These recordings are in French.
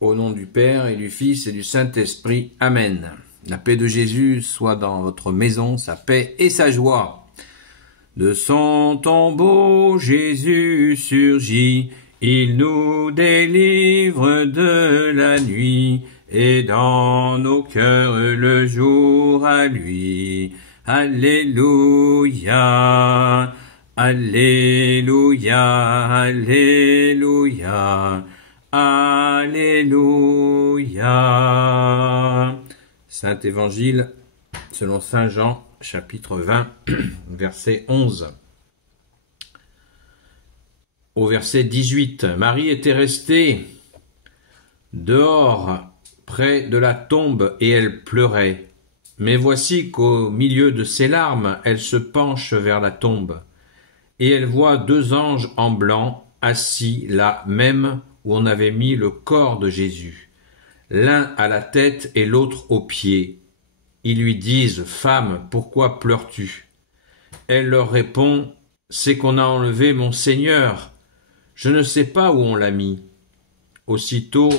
Au nom du Père et du Fils et du Saint-Esprit. Amen. La paix de Jésus soit dans votre maison, sa paix et sa joie. De son tombeau, Jésus surgit, il nous délivre de la nuit, et dans nos cœurs le jour à lui. Alléluia, Alléluia, Alléluia, Alléluia. Saint Évangile selon Saint Jean, chapitre 20, verset 11. Au verset 18, Marie était restée dehors, près de la tombe, et elle pleurait. Mais voici qu'au milieu de ses larmes, elle se penche vers la tombe, et elle voit deux anges en blanc, assis là même où on avait mis le corps de Jésus, l'un à la tête et l'autre aux pieds. Ils lui disent « Femme, pourquoi pleures-tu » Elle leur répond « C'est qu'on a enlevé mon Seigneur. Je ne sais pas où on l'a mis. » Aussitôt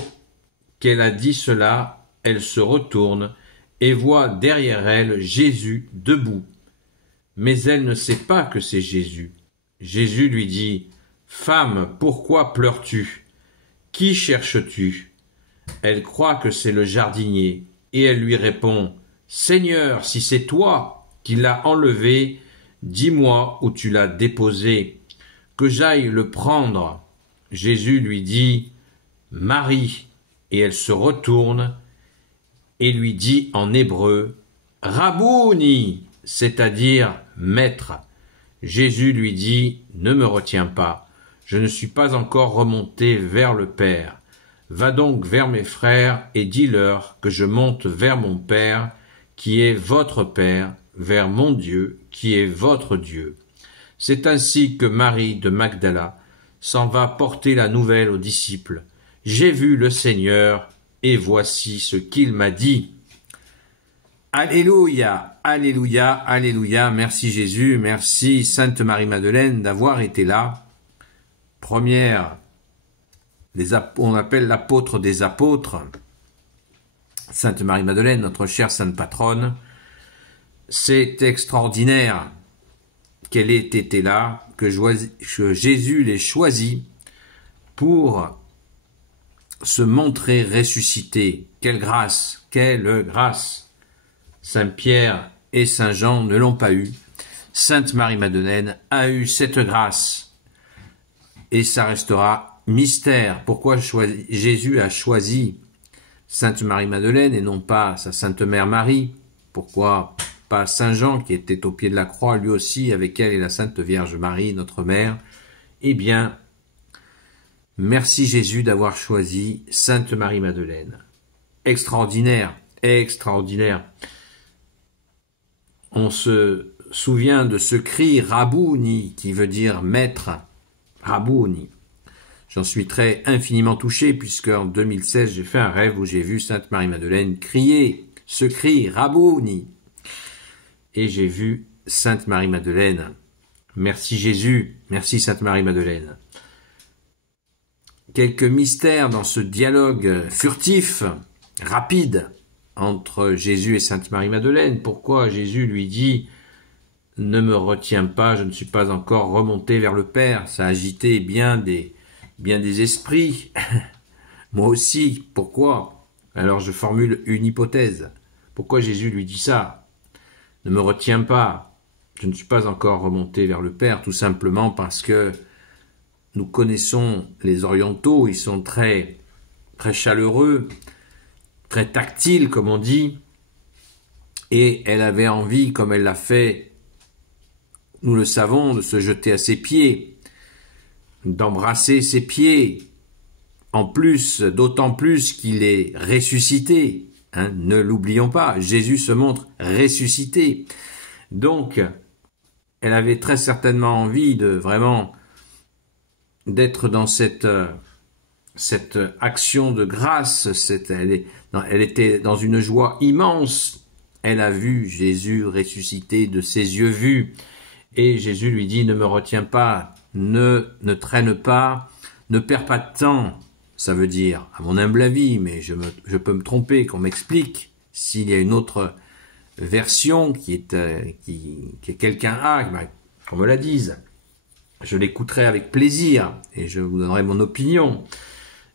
qu'elle a dit cela, elle se retourne et voit derrière elle Jésus debout. Mais elle ne sait pas que c'est Jésus. Jésus lui dit « Femme, pourquoi pleures-tu ? Qui cherches-tu » Elle croit que c'est le jardinier, et elle lui répond « Seigneur, si c'est toi qui l'as enlevé, dis-moi où tu l'as déposé, que j'aille le prendre. » Jésus lui dit « Marie » et elle se retourne et lui dit en hébreu « Rabouni », c'est-à-dire « Maître ». Jésus lui dit « Ne me retiens pas, je ne suis pas encore remonté vers le Père. Va donc vers mes frères et dis-leur que je monte vers mon Père, qui est votre Père, vers mon Dieu, qui est votre Dieu. » C'est ainsi que Marie de Magdala s'en va porter la nouvelle aux disciples. « J'ai vu le Seigneur, et voici ce qu'il m'a dit. » Alléluia, Alléluia, Alléluia. Merci Jésus, merci Sainte Marie-Madeleine d'avoir été là. Première, on appelle l'apôtre des apôtres, Sainte Marie-Madeleine, notre chère sainte patronne. C'est extraordinaire qu'elle ait été là, que Jésus l'ait choisie pour se montrer ressuscité. Quelle grâce, quelle grâce! Saint Pierre et Saint Jean ne l'ont pas eu. Sainte Marie-Madeleine a eu cette grâce. Et ça restera mystère. Pourquoi Jésus a choisi Sainte Marie-Madeleine et non pas sa Sainte Mère Marie? Pourquoi pas Saint Jean qui était au pied de la croix, lui aussi, avec elle et la Sainte Vierge Marie, notre Mère? Eh bien, merci Jésus d'avoir choisi Sainte Marie-Madeleine. Extraordinaire, extraordinaire. On se souvient de ce cri Rabouni, qui veut dire maître. Rabouni. J'en suis très infiniment touché, puisque en 2016, j'ai fait un rêve où j'ai vu Sainte Marie-Madeleine crier ce cri Rabouni. Et j'ai vu Sainte Marie-Madeleine. Merci Jésus, merci Sainte Marie-Madeleine. Quelques mystères dans ce dialogue furtif, rapide, entre Jésus et Sainte Marie-Madeleine. Pourquoi Jésus lui dit « Ne me retiens pas, je ne suis pas encore remonté vers le Père ». Ça a agité bien des esprits. Moi aussi, pourquoi? Alors je formule une hypothèse. Pourquoi Jésus lui dit ça? « Ne me retiens pas, je ne suis pas encore remonté vers le Père », tout simplement parce que nous connaissons les orientaux, ils sont très, très chaleureux, très tactile, comme on dit, et elle avait envie, comme elle l'a fait, nous le savons, de se jeter à ses pieds, d'embrasser ses pieds, en plus, d'autant plus qu'il est ressuscité, hein, ne l'oublions pas, Jésus se montre ressuscité. Donc, elle avait très certainement envie de vraiment d'être dans cette action de grâce, elle était dans une joie immense. Elle a vu Jésus ressuscité de ses yeux vus. Et Jésus lui dit, ne me retiens pas, ne traîne pas, ne perds pas de temps. ça veut dire, à mon humble avis, mais je peux me tromper, qu'on m'explique s'il y a une autre version que quelqu'un a, qu'on me la dise. Je l'écouterai avec plaisir et je vous donnerai mon opinion.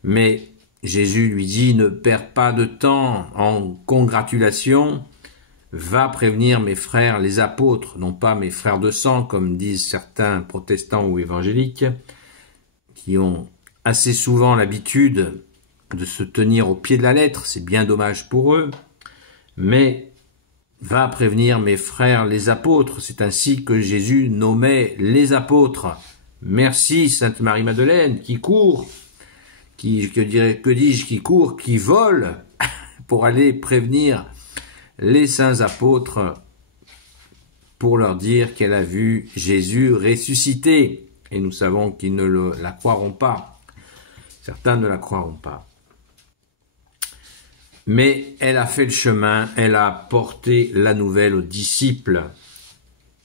Mais Jésus lui dit, ne perds pas de temps en congratulations, va prévenir mes frères les apôtres, non pas mes frères de sang, comme disent certains protestants ou évangéliques, qui ont assez souvent l'habitude de se tenir au pied de la lettre, c'est bien dommage pour eux, mais va prévenir mes frères les apôtres, c'est ainsi que Jésus nommait les apôtres. Merci Sainte Marie-Madeleine qui court, qui court, qui vole pour aller prévenir les saints apôtres pour leur dire qu'elle a vu Jésus ressuscité. Et nous savons qu'ils ne la croiront pas. Certains ne la croiront pas. Mais elle a fait le chemin, elle a porté la nouvelle aux disciples.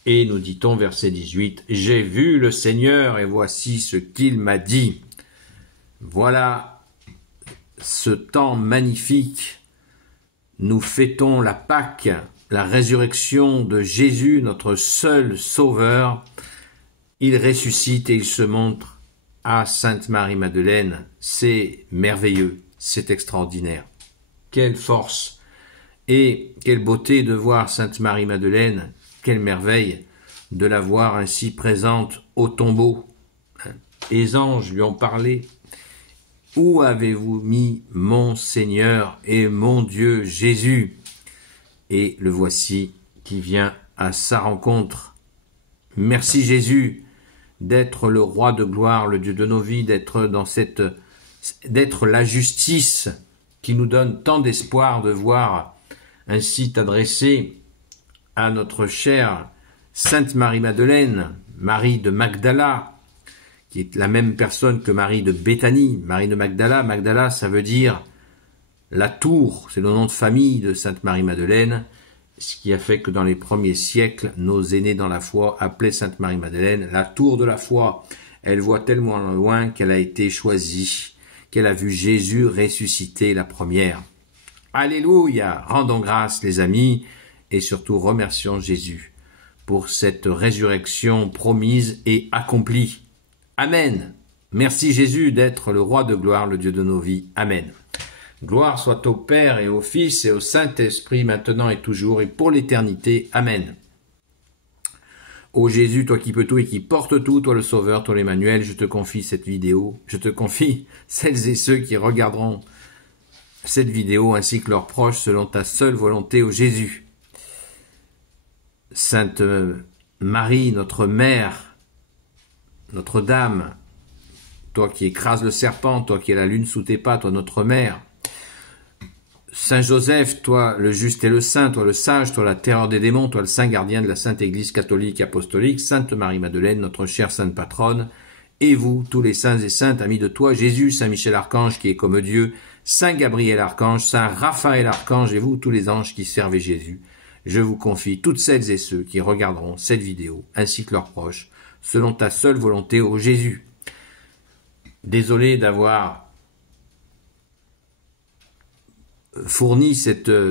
Et nous dit-on, verset 18, « J'ai vu le Seigneur et voici ce qu'il m'a dit. » Voilà ce temps magnifique. Nous fêtons la Pâque, la résurrection de Jésus, notre seul Sauveur. Il ressuscite et il se montre à Sainte Marie-Madeleine. C'est merveilleux, c'est extraordinaire. Quelle force et quelle beauté de voir Sainte Marie-Madeleine, quelle merveille de la voir ainsi présente au tombeau. Les anges lui ont parlé. « Où avez-vous mis mon Seigneur et mon Dieu Jésus ?» Et le voici qui vient à sa rencontre. Merci Jésus d'être le roi de gloire, le Dieu de nos vies, d'être la justice qui nous donne tant d'espoir de voir ainsi t'adresser à notre chère Sainte Marie-Madeleine, Marie de Magdala, qui est la même personne que Marie de Béthanie, Marie de Magdala. Magdala, ça veut dire la tour, c'est le nom de famille de Sainte Marie-Madeleine, ce qui a fait que dans les premiers siècles, nos aînés dans la foi appelaient Sainte Marie-Madeleine la tour de la foi. Elle voit tellement loin qu'elle a été choisie, qu'elle a vu Jésus ressusciter la première. Alléluia! Rendons grâce les amis et surtout remercions Jésus pour cette résurrection promise et accomplie. Amen. Merci Jésus d'être le roi de gloire, le Dieu de nos vies. Amen. Gloire soit au Père et au Fils et au Saint-Esprit, maintenant et toujours et pour l'éternité. Amen. Ô Jésus, toi qui peux tout et qui portes tout, toi le Sauveur, toi l'Emmanuel, je te confie cette vidéo, je te confie celles et ceux qui regarderont cette vidéo ainsi que leurs proches selon ta seule volonté, ô Jésus. Sainte Marie, notre Mère, notre Dame, toi qui écrases le serpent, toi qui es la lune sous tes pas, toi notre Mère. Saint Joseph, toi le juste et le saint, toi le sage, toi la terreur des démons, toi le saint gardien de la Sainte Église catholique et apostolique, Sainte Marie-Madeleine, notre chère sainte patronne, et vous, tous les saints et saintes, amis de toi, Jésus, Saint Michel Archange qui est comme Dieu, Saint Gabriel Archange, Saint Raphaël Archange, et vous, tous les anges qui servez Jésus, je vous confie toutes celles et ceux qui regarderont cette vidéo, ainsi que leurs proches, selon ta seule volonté, ô Jésus. Désolé d'avoir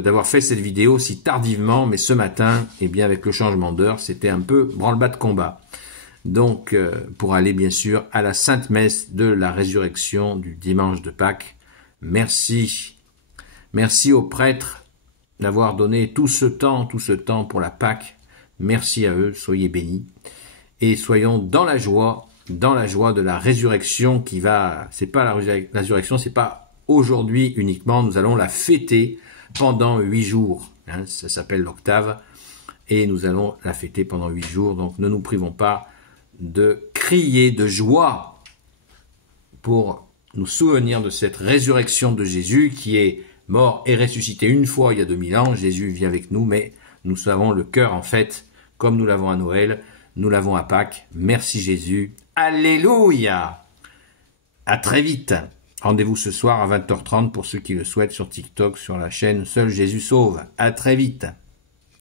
d'avoir fait cette vidéo si tardivement, mais ce matin, eh bien avec le changement d'heure, c'était un peu branle-bas de combat. Donc, pour aller bien sûr à la Sainte Messe de la Résurrection du dimanche de Pâques. Merci. Merci aux prêtres d'avoir donné tout ce temps pour la Pâques. Merci à eux, soyez bénis. Et soyons dans la joie de la résurrection qui va, c'est pas la résurrection, c'est pas aujourd'hui uniquement, nous allons la fêter pendant 8 jours. Hein, ça s'appelle l'octave. Et nous allons la fêter pendant 8 jours. Donc ne nous privons pas de crier de joie pour nous souvenir de cette résurrection de Jésus qui est mort et ressuscité une fois il y a 2000 ans. Jésus vit avec nous, mais nous avons le cœur en fait, comme nous l'avons à Noël, nous l'avons à Pâques. Merci Jésus. Alléluia! À très vite. Rendez-vous ce soir à 20h30 pour ceux qui le souhaitent sur TikTok, sur la chaîne Seul Jésus Sauve. À très vite.